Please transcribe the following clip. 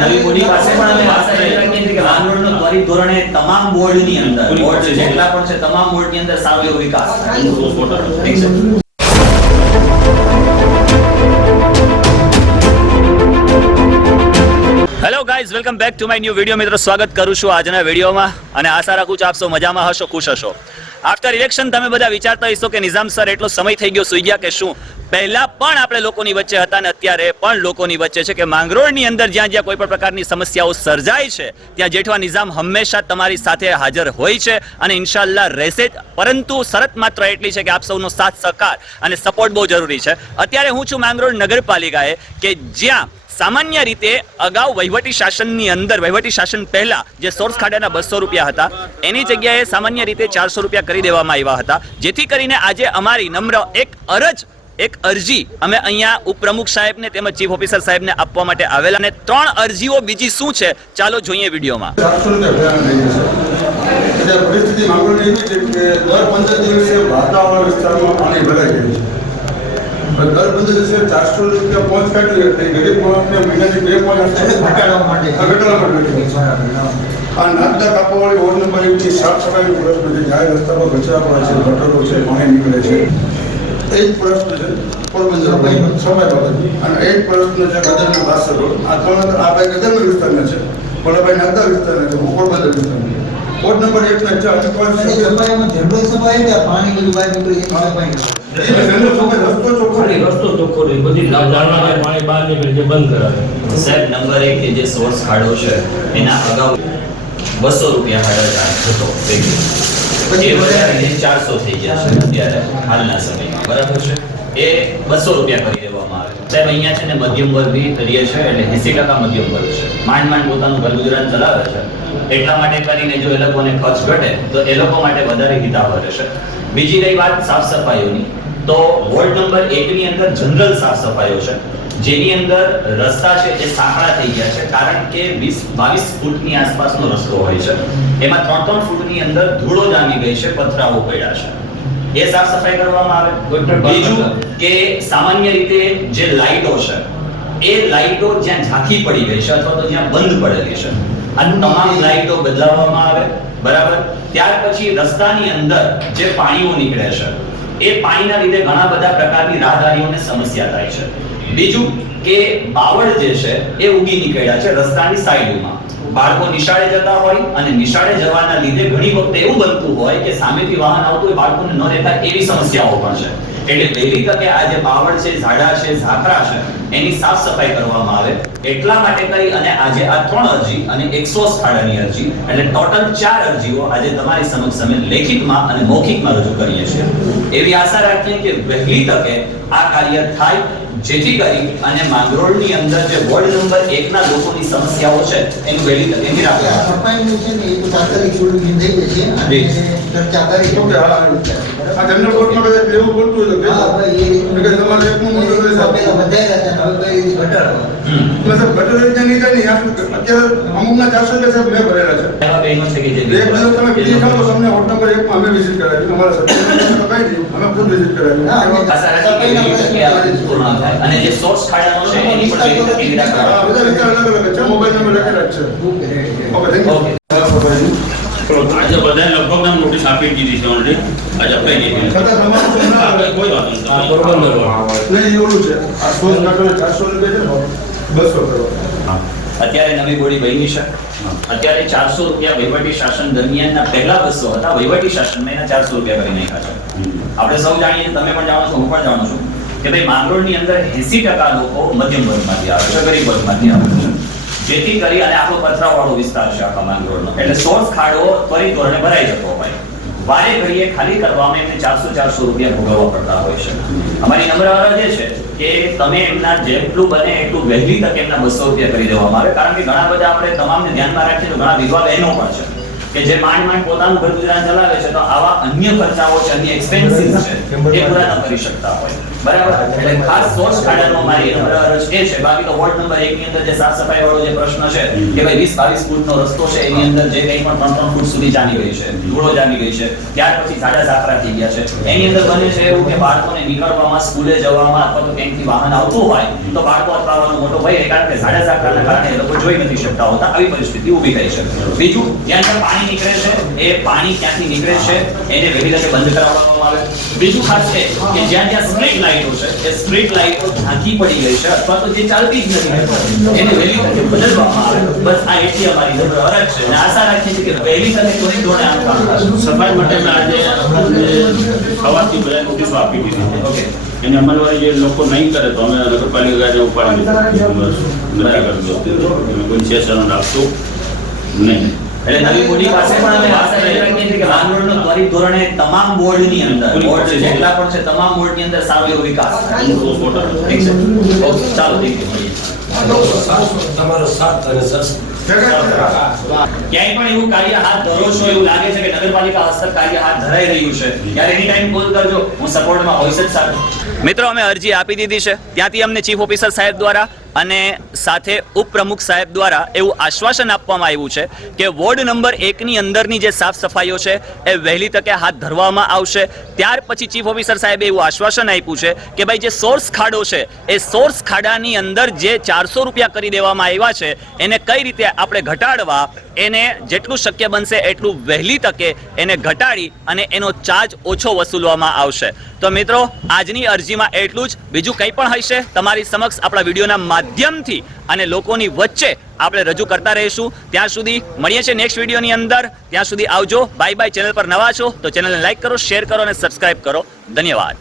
નવી બોડી પાસે પણ અમે આશા રાખીએ છીએ કે માંગરોળનો ત્વરિત ધોરણે તમામ બોર્ડની અંદર બોર્ડ જેટલા પણ છે તમામ બોર્ડની અંદર સારો એવો વિકાસ ઠીક છે। Hello guys, welcome back to my new video. મિત્રો, સ્વાગત કરું છું આજના વિડીયોમાં અને આશા રાખું છું આપ સૌ મજામાં હશો, ખુશ હશો। આફ્ટર ઇલેક્શન તમે બધા વિચારતા હશો કે નિઝામ સર એટલો સમય થઈ ગયો સુઈ ગયા કે શું? પહેલા પણ આપણે લોકોની વચ્ચે હતા અને અત્યારે પણ લોકોની વચ્ચે છે કે માંગરોળની અંદર જ્યાં જ્યાં કોઈ પણ પ્રકારની સમસ્યાઓ સર્જાય છે ત્યાં જેઠવા નિઝામ હંમેશા તમારી સાથે હાજર હોય છે અને ઇન્શાલ્લાહ રહેશે જ। પરંતુ શરત માત્ર એટલી છે કે આપ સૌનો સાથ સહકાર અને સપોર્ટ બહુ જરૂરી છે। અત્યારે હું છું માંગરોળ નગરપાલિકાએ કે જ્યાં સામાન્ય રીતે અગાઉ વહીવટી શાસનની અંદર વહીવટી શાસન પહેલા જે સોર્સ ખાડાના 200 રૂપિયા હતા એની જગ્યાએ સામાન્ય રીતે 400 રૂપિયા કરી દેવામાં આવ્યા હતા, જેથી કરીને આજે અમારી નમ્ર એક અરજી અમે અહીંયા ઉપપ્રમુખ સાહેબને તેમજ ચીફ ઓફિસર સાહેબને આપવા માટે આવેલા અને 3 અરજીઓ બીજી શું છે ચાલો જોઈએ વિડીયોમાં। પરિસ્થિતિ માંગરોળની એવી છે કે દર 15 દિવસે વાતાવરણ વિસ્તારમાં પાણી ભરાઈ ગયું છે। દર 15 દિવસે 400 રૂપિયા પહોંચ કાઢી એટલે ગરીબ માણસને મહિનાની 2 ઘટાડવા માટે આ નાગદા કાપવાવાળી વોર્ડ નંબર 1 ની સાફ સફાઈનો પ્રશ્ન છે। જાહેર રસ્તા પર કચરા પડે છે, ગટરો છે, પાણી નીકળે છે, એ જ પ્રશ્ન છે પોરબંદર સમય બાબત। અને એ જ પ્રશ્ન છે ગદરના બાસર રોડ। આ ભાઈ ગદરના વિસ્તારના છે, ભોલાભાઈ નાગદા વિસ્તારના છે, હું પોરબંદર વિસ્તારના છે। વોર્ડ નંબર 1 ના છે સફાઈમાં ઝેરડો સફાઈ કે પાણી બધું બહાર નીકળી એક સફાઈ રસ્તો ચોખ્ખો રહે, બધી જાણવા પાણી બહાર નીકળે છે બંધ કરાવે। સાહેબ, નંબર 1 કે જે સોર્સ ખાડો છે એના અગાઉ 200 રૂપિયા ખાડા હતો, પછી વધારીને 400 થઈ ગયા છે અત્યારે હાલના સમયમાં, બરાબર છે? એ 200 રૂપિયા કરી દેવામાં આવે। સાહેબ, અહીંયા છે ને મધ્યમ વર્ગી કરીએ છે એટલે 80% મધ્યમ વર્ગ છે, માંડ પોતાનું ઘર ગુજરાન ચલાવે છે, એટલા માટે કરીને જો એ લોકોને ખર્ચ ઘટે તો એ લોકો માટે વધારે હિતાવહ રહેશે। બીજી રહી વાત સાફ સફાઈઓની, તો વોર્ડ નંબર 1 ની અંદર જનરલ સાફ સફાઈઓ છે, જેની અંદર રસ્તા છે એ સાંકડા થઈ ગયા છે, કારણ કે 20-22 ફૂટની આસપાસનો રસ્તો હોય છે, એમાં 3-3 ફૂટની અંદર ધૂળો જામી ગઈ છે, પથરાઓ પડ્યા છે, એ સાફ સફાઈ કરવામાં આવે। બીજું કે સામાન્ય રીતે જે લાઈટો છે એ લાઈટો જ્યાં ઝાંખી પડી ગઈ છે અથવા તો જ્યાં બંધ પડેલી છે આ તમામ લાઈટો બદલાવવામાં આવે, બરાબર? ત્યાર પછી રસ્તાની અંદર જે પાણીઓ નીકળે છે એ પાણીના લીધે ઘણા બધા પ્રકારની રાહદારીઓને સમસ્યા થાય છે। બીજું કે બાવળ જે છે એ ઉગી નીકળ્યા છે રસ્તાની સાઈડમાં, બાળકો નિશાળે જતા હોય અને નિશાળે જવાના લીધે ઘણી વખત એવું બનતું હોય કે સામેથી વાહન આવતું હોય, બાળકોને ન દેખાય એવી સમસ્યાઓ પણ છે। એટલે વહેલી તકે આ જે બાવળ છે, ઝાડા છે, ઝાકરા છે એની સાફ સફાઈ કરવામાં આવે, એટલા માટે કરી અને આજે આ 3 અરજી અને 100 ખાડાની અરજી એટલે ટોટલ 4 અરજીઓ આજે તમારી સમક્ષ અમે લેખિતમાં અને મૌખિકમાં રજૂ કરીએ છીએ। એવી આશા રાખીએ કે વહેલી તકે આ કાર્ય થાય, જેથી કરી અને માંગરોળની અંદર જે વોર્ડ નંબર 1 ના લોકોની સમસ્યાઓ છે એનું વહેલી તકે નિરાકરણ સફાઈનું છે ને એ તો તાત્કાલિક સોલ્યુશન થઈ જશે અને ચર્ચા કરી ઓકે। આ જનરલ કોર્ટમાં કદાચ એવું બોલતું હોય તો હા ભાઈ, એ કે તમારે એકનું મોટું કરી પહેલા વધાર્યા હતા ને હવે કઈ રીતે ઘટાડવા? એટલે સાહેબ ગટર રીતે નહીં થાય ને અત્યારે અમુકના 400 રૂપિયા સાહેબ મેં ભરેલા છે। એવા બહેનો છે કે જે એક દિવસ તમે બીજી ખાવ તો તમને વોર્ડ નંબર 1 માં અમે વિઝિટ કરાવી, અમારા સભ્યોને કહી દીધું, અમે ખુદ વિઝિટ કરાવી। આશા રાખીએ કે વહેલી તકે આ પૂર્ણ થાય અને જે સોર્સ ખાડાનો છે એની પણ વહેલી તકે નિરાકરણ આ બધા વિસ્તાર અલગ અલગ છે, મોબાઈલ નંબર લખેલા જ છે। Okay, thank you. આજે બધાને લગભગ નામ નોટિસ આપી દીધી છે ઓલરેડી, આજે અપાઈ દીધી છે। છતાં તમારું શું ના આવે? કોઈ વાત નહીં, આ પોરબંદર નહીં, એવું છે આ સોર્સ કાઢો 400 રૂપિયા છે, 200 કરવા। અત્યારે નવી બોડી બની છે, અત્યારે 400 રૂપિયા વહીવટી શાસન દરમિયાનના પહેલા 200 હતા, વહીવટી શાસનમાં એના 400 રૂપિયા કરી નાખ્યા છે। આપણે સૌ જાણીએ, તમે પણ જાણો છો, હું પણ જાણું છું કે ભાઈ માંગરોળની અંદર 80% લોકો મધ્યમ વર્ગમાંથી આવે છે, ગરીબ વર્ગમાંથી આવે છે, જેથી કરી અને આપણો પથરાવાળો વિસ્તાર છે આખા માંગરોળનો, એટલે સોર્સ ખાડો ત્વરિત ધોરણે ભરાઈ જતો હોય, વારે ઘડીએ ખાલી કરવામાં એમને 400 રૂપિયા ભોગવવા પડતા હોય છે। અમારી નમ્ર અરજ એ છે કે તમે એમના જેટલું બને એટલું વહેલી તકે એમના 200 રૂપિયા કરી દેવામાં આવે, કારણ કે ઘણા બધા આપણે તમામને ધ્યાનમાં રાખીએ તો ઘણા વિધવા બહેનો પણ છે કે જે માંડ પોતાનું ઘર ગુજરાન ચલાવે છે, તો આવા અન્ય ખર્ચાઓ છે, અન્ય એક્સપેન્સીસ છે એ પૂરા ન કરી શકતા હોય, બરાબર, એટલે ખાસ સોર્સ ખાડાનો મારી અરજ એ છે. બાકી તો વોર્ડ નંબર 1 ની અંદર જે સાફ સફાઈ વાળો જે પ્રશ્ન છે કે ભાઈ 20-22 ફૂટનો રસ્તો છે, એની અંદર જે કંઈ પણ 3-3 ફૂટ સુધી જામી ગઈ છે, ધૂળો જામી ગઈ છે, ત્યાર પછી સાડા ઝાકરા થઈ ગયા છે. એની અંદર બને છે એવું કે બાળકોને નીકળવામાં, સ્કૂલે જવામાં અથવા તો ક્યાંકથી વાહન આવતું હોય તો બાળકો અટકાવવાનો મોટો ભય છે, કારણ કે સાડા ઝાકરાના કારણે એ લોકો જોઈ નથી શકતા હોતા. આવી પરિસ્થિતિ ઊભી થઈ છે. બીજું, જ્યાં જ્યાં પાણી નીકળે છે એ પાણી ક્યાંથી નીકળે છે એને વહેલી તકે બંધ કરાવવામાં આવે. બીજું ખાસ છે કે જ્યાં જ્યાં સ્ટ્રીટ લાઇટો છે એ સ્ટ્રીટ લાઇટો ઢાંકી પડી ગઈ છે અથવા તો જે ચાલતી જ નથી એને વહેલી તકે બદલવામાં આવે. બસ આ એટલી અમારી નમ્ર અરજ છે અને આશા રાખીએ છીએ કે વહેલી તકે ત્વરિત ધોરણે આનું કામ થશે. સફાઈ માટે મેં આજે સવારથી બધા નોટિસો આપી દીધી છે. ઓકે, એને અમલવારી જે લોકો નહીં કરે તો અમે નગરપાલિકાને ઉપાડી કોઈ સેશન રાખશું નહીં. એટલે નવી બોડી પાસે પણ અમે આશા રાખીએ છીએ કે માંગરોળનો ત્વરિત ધોરણે તમામ બોર્ડની અંદર, બોર્ડ જેટલા પણ છે તમામ બોર્ડની અંદર સારો એવો વિકાસ થાય. ઠીક છે? ઓકે, ચાલો ઠીક છે, મળીએ. તમારો સાથ અને સસ ક્યાંય પણ એવું કાર્ય હાથ ધરો છો એવું લાગે છે કે નગરપાલિકા હસ્તક કાર્ય હાથ ધરાઈ રહ્યું છે, ત્યારે એની ટાઈમ કોલ કરજો, હું સપોર્ટમાં હોઈશ જ સાથે. મિત્રો, અમે અરજી આપી દીધી છે. ત્યાંથી અમને ચીફ ઓફિસર સાહેબ દ્વારા અને સાથે ઉપપ્રમુખ સાહેબ દ્વારા એવું આશ્વાસન આપવામાં આવ્યું છે કે વોર્ડ નંબર 1 ની અંદરની જે સાફ સફાઈઓ છે એ વહેલી તકે હાથ ધરવામાં આવશે. ત્યાર પછી ચીફ ઓફિસર સાહેબે એવું આશ્વાસન આપ્યું છે કે ભાઈ જે સોર્સ ખાડો છે એ સોર્સ ખાડાની અંદર જે 400 રૂપિયા કરી દેવામાં આવ્યા છે એને કઈ રીતે આપણે ઘટાડવા, એને જેટલું શક્ય બનશે એટલું વહેલી તકે એને ઘટાડી અને એનો ચાર્જ ઓછો વસૂલવામાં આવશે. તો મિત્રો, આજની અરજીમાં એટલું જ. બીજું કંઈ પણ હશે તમારી સમક્ષ આપણા વિડીયોના માધ્યમથી અને લોકોની વચ્ચે આપણે રજૂ કરતા રહીશું. ત્યાં સુધી મળીએ છીએ નેક્સ્ટ વિડીયોની અંદર. ત્યાં સુધી આવજો. Bye bye. ચેનલ પર નવા છો તો ચેનલને લાઈક કરો, શેર કરો અને સબસ્ક્રાઇબ કરો. ધન્યવાદ.